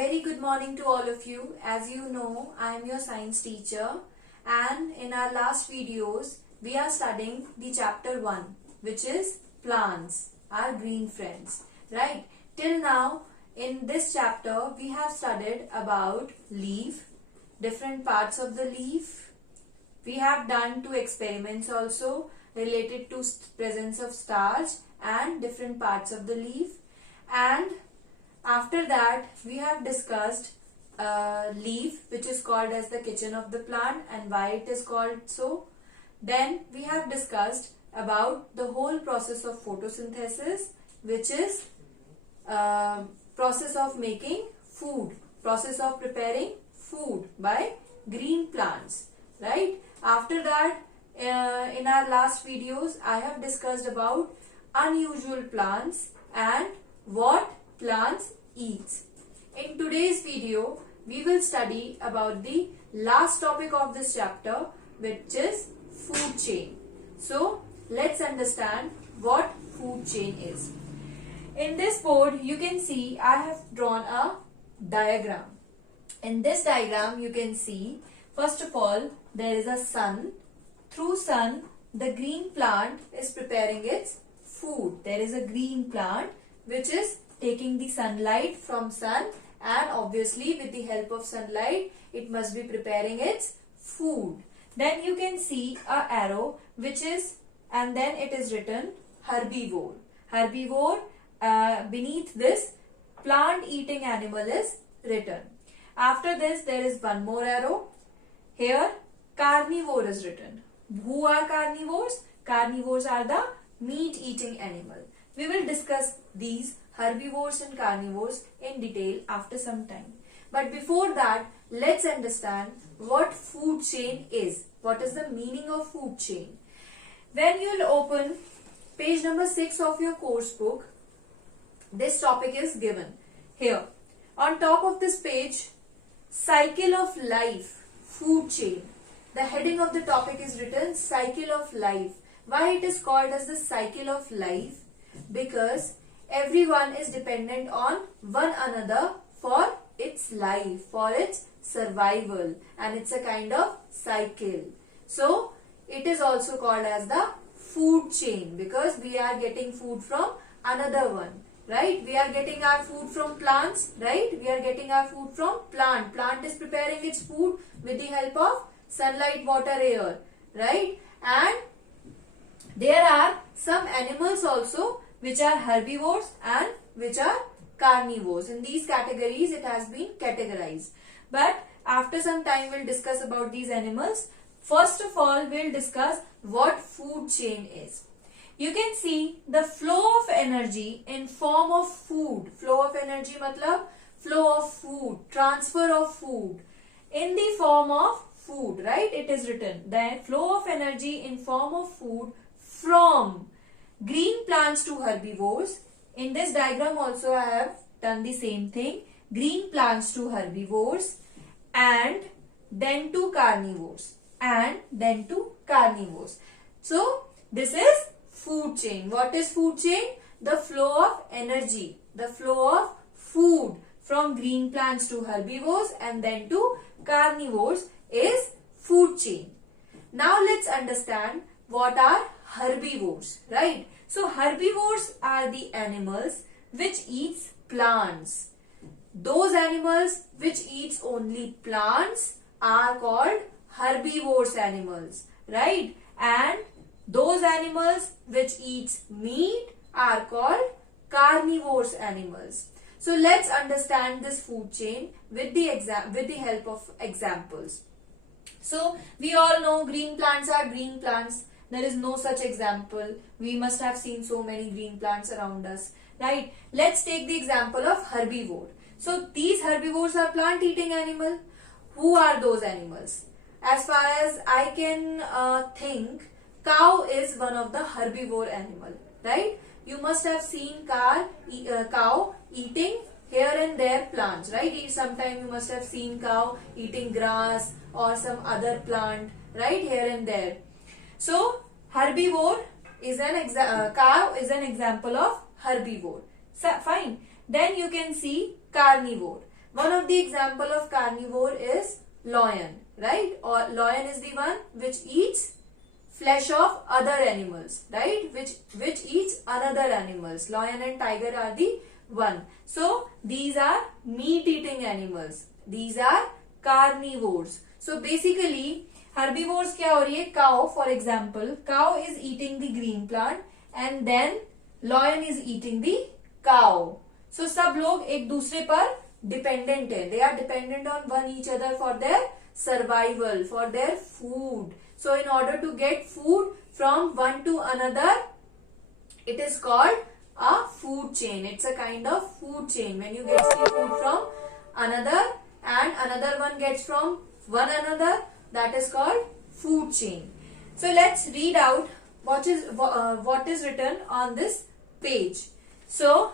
very good morning to all of you. As you know, I am your science teacher, and in our last videos we are studying the chapter 1, which is plants, our green friends, right? Till now in this chapter we have studied about leaf, different parts of the leaf. We have done 2 experiments also related to presence of starch and different parts of the leaf, and after that we have discussed leaf, which is called as the kitchen of the plant and why it is called so. Then we have discussed about the whole process of photosynthesis, which is process of making food, process of preparing food by green plants, right? After that, in our last videos I have discussed about unusual plants and what plants eats. In today's video we will study about the last topic of this chapter, which is food chain. So let's understand what food chain is. In this board you can see I have drawn a diagram. In this diagram you can see, first of all, there is a sun. Through sun the green plant is preparing its food. There is a green plant which is taking the sunlight from sun, and obviously with the help of sunlight it must be preparing its food. Then you can see a arrow which is, and then it is written herbivore. Herbivore, beneath this plant eating animal is written. After this there is one more arrow. Here carnivore is written. Who are carnivores? Carnivores are the meat eating animal. We will discuss these herbivores and carnivores in detail after some time. But before that, let's understand what food chain is. What is the meaning of food chain? When you will open page number 6 of your course book, this topic is given. Here, on top of this page, cycle of life, food chain. The heading of the topic is written cycle of life. Why it is called as the cycle of life? Because everyone is dependent on one another for its life, for its survival, and it's a kind of cycle. So it is also called as the food chain because we are getting food from another one, right? We are getting our food from plants, right? We are getting our food from plant. Plant is preparing its food with the help of sunlight, water, air, right? And there are some animals also which are herbivores and which are carnivores. In these categories it has been categorized. But after some time we'll discuss about these animals. First of all, we'll discuss what food chain is. You can see the flow of energy in form of food. Flow of energy matlab flow of food, transfer of food in the form of food, right? It is written. The flow of energy in form of food from green plants to herbivores. In this diagram also I have done the same thing. Green plants to herbivores and then to carnivores and then to carnivores. So this is food chain. What is food chain? The flow of energy, the flow of food from green plants to herbivores and then to carnivores is food chain. Now let's understand what are herbivores, right? So herbivores are the animals which eats plants. Those animals which eats only plants are called herbivorous animals, right? And those animals which eats meat are called carnivorous animals. So let's understand this food chain with the help of examples. So we all know green plants are green plants. There is no such example. We must have seen so many green plants around us, right? Let's take the example of herbivore. So these herbivores are plant eating animal. Who are those animals? As far as I can think, cow is one of the herbivore animal, right? You must have seen cow eating here and there plants, right? Sometime you must have seen cow eating grass or some other plant, right? Here and there. So herbivore is cow is an example of herbivore. So, fine. Then you can see carnivore. One of the example of carnivore is lion, right? Or lion is the one which eats flesh of other animals, right? Which eats another animals. Lion and tiger are the one. So these are meat eating animals. These are carnivores. So basically herbivores क्या हो रही है? Cow, for example, cow is eating the green plant and then lion is eating the cow. So सब लोग एक दूसरे पर dependent है. They are dependent on one each other for their survival, for their food. So in order to get food from one to another, it is called a food chain. It's a kind of food chain. When you get the food from another and another one gets from one another, that is called food chain. So let's read out what is written on this page. So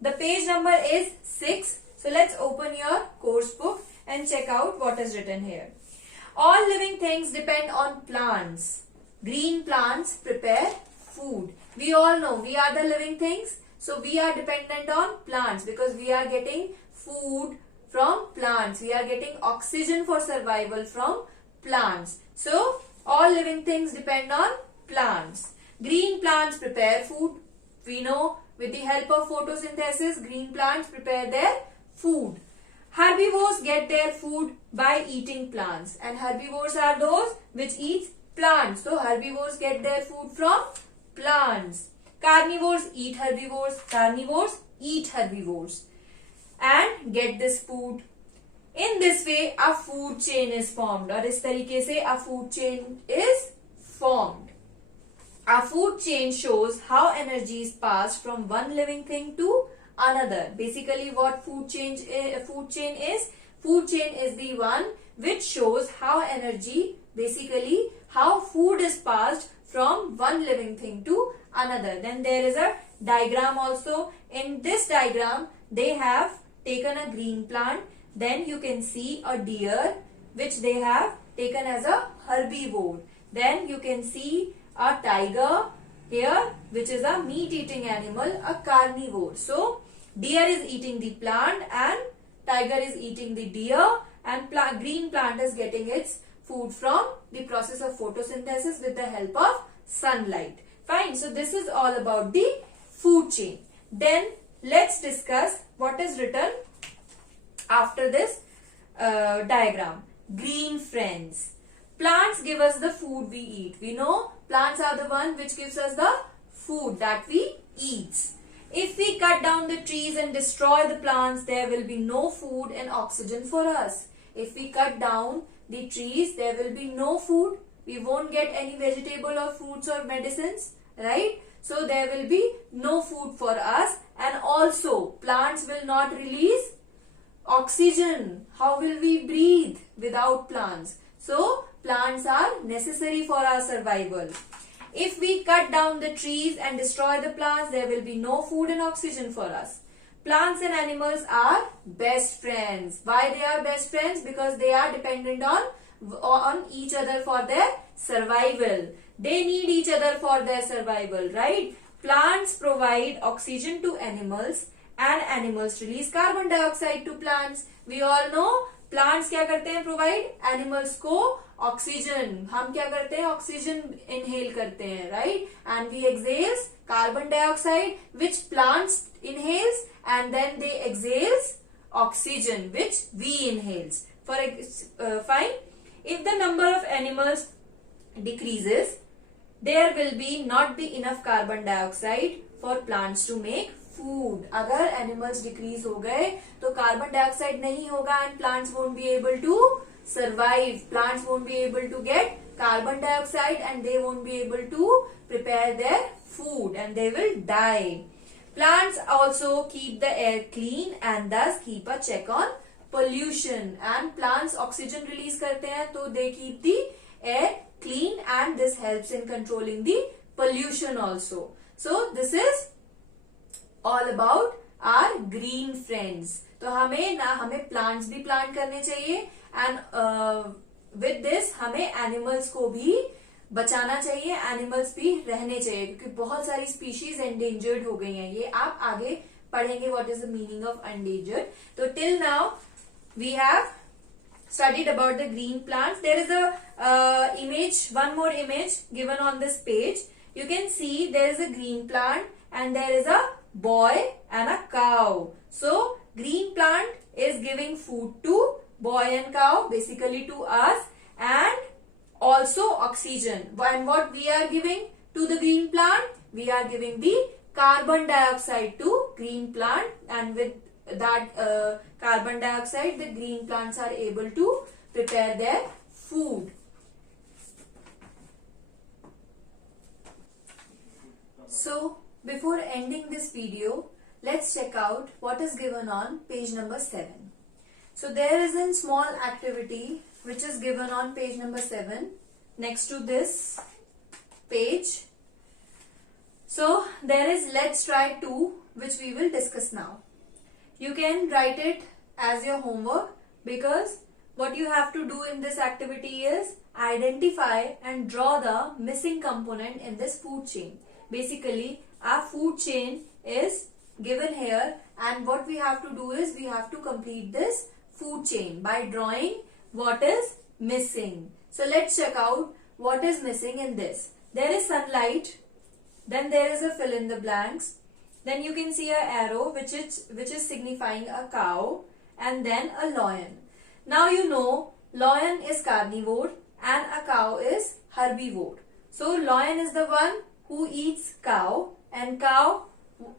the page number is 6. So let's open your course book and check out what is written here. All living things depend on plants. Green plants prepare food. We all know we are the living things. So we are dependent on plants because we are getting food from plants. We are getting oxygen for survival from plants. So all living things depend on plants. Green plants prepare food. We know with the help of photosynthesis, green plants prepare their food. Herbivores get their food by eating plants, and herbivores are those which eat plants. So herbivores get their food from plants. Carnivores eat herbivores. Carnivores eat herbivores and get this food. In this way, a food chain is formed. और इस तरीके से a food chain is formed. A food chain shows how energy is passed from one living thing to another. Basically, what food chain is? Food chain is the one which shows how energy, basically how food is passed from one living thing to another. Then there is a diagram also. In this diagram, they have taken a green plant. Then you can see a deer which they have taken as a herbivore. Then you can see a tiger here which is a meat eating animal, a carnivore. So deer is eating the plant and tiger is eating the deer, and green plant is getting its food from the process of photosynthesis with the help of sunlight. Fine. So this is all about the food chain. Then let's discuss what is written after this diagram. Green friends. Plants give us the food we eat. We know plants are the one which gives us the food that we eat. If we cut down the trees and destroy the plants, there will be no food and oxygen for us. If we cut down the trees, there will be no food. We won't get any vegetable or fruits or medicines, right? So there will be no food for us, and also plants will not release oxygen. How will we breathe without plants? So plants are necessary for our survival. If we cut down the trees and destroy the plants, there will be no food and oxygen for us. Plants and animals are best friends. Why they are best friends? Because they are dependent on each other for their survival. They need each other for their survival, right? Plants provide oxygen to animals and animals release carbon dioxide to plants. We all know plants क्या करते हैं? Provide animals को oxygen. हम क्या करते हैं? Oxygen inhale करते हैं, right? And we exhales carbon dioxide which plants inhales, and then they exhales oxygen which we inhales. Fine. If the number of animals decreases, there will be not be enough carbon dioxide for plants to make food. अगर animals decrease हो गए तो carbon dioxide नहीं होगा and plants won't be able to survive. Plants won't be able to get carbon dioxide and they won't be able to prepare their food and they will die. Plants also keep the air clean and thus keep a check on pollution. And plants oxygen release करते हैं तो they keep the air clean and this helps in controlling the pollution also. So this is all about our green friends. तो हमें plants भी plant करने चाहिए and with this हमें animals को भी बचाना चाहिए, एनिमल्स भी रहने चाहिए क्योंकि बहुत सारी स्पीशीज एंडेंजर्ड हो गई हैं. ये आप आगे पढ़ेंगे what is the meaning of endangered. So till now we have studied about the green plants. There is a image, one more image given on this page. You can see there is a green plant and there is a boy and a cow. So green plant is giving food to boy and cow, basically to us, and also oxygen. And what we are giving to the green plant? We are giving the carbon dioxide to green plant, and with that carbon dioxide, the green plants are able to prepare their food. So before ending this video, let's check out what is given on page number 7. So there is a small activity which is given on page number 7 next to this page. So there is let's try 2, which we will discuss now. You can write it as your homework, because what you have to do in this activity is identify and draw the missing component in this food chain. Basically, our food chain is given here, and what we have to do is we have to complete this food chain by drawing what is missing. So let's check out what is missing in this. There is sunlight, then there is a fill in the blanks, then you can see an arrow which is signifying a cow, and then a lion. Now you know lion is carnivore and a cow is herbivore. So lion is the one who eats cow and cow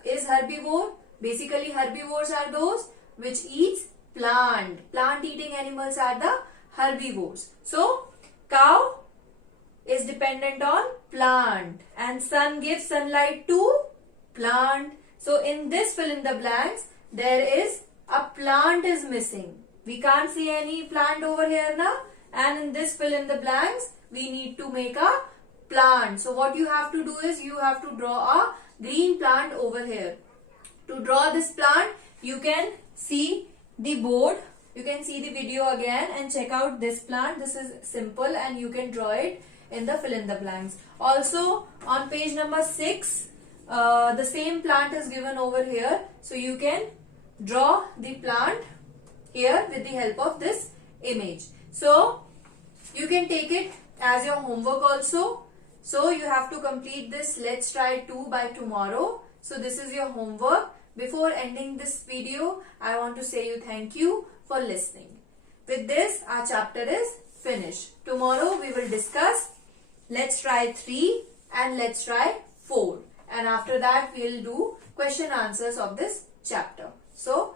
is herbivore. Basically herbivores are those which eats plant. Plant eating animals are the herbivores. So cow is dependent on plant and sun gives sunlight to plant. So in this fill in the blanks, there is a plant is missing. We can't see any plant over here now, and in this fill in the blanks we need to make a plant. So what you have to do is you have to draw a green plant over here. To draw this plant, you can see the board, you can see the video again and check out this plant. This is simple and you can draw it in the fill in the blanks. Also on page number 6, the same plant is given over here. So you can draw the plant here with the help of this image. So you can take it as your homework also. So you have to complete this let's try 2 by tomorrow. So this is your homework. Before ending this video, I want to say you thank you for listening. With this, our chapter is finished. Tomorrow we will discuss let's try 3 and let's try 4. And after that we will do question answers of this chapter. So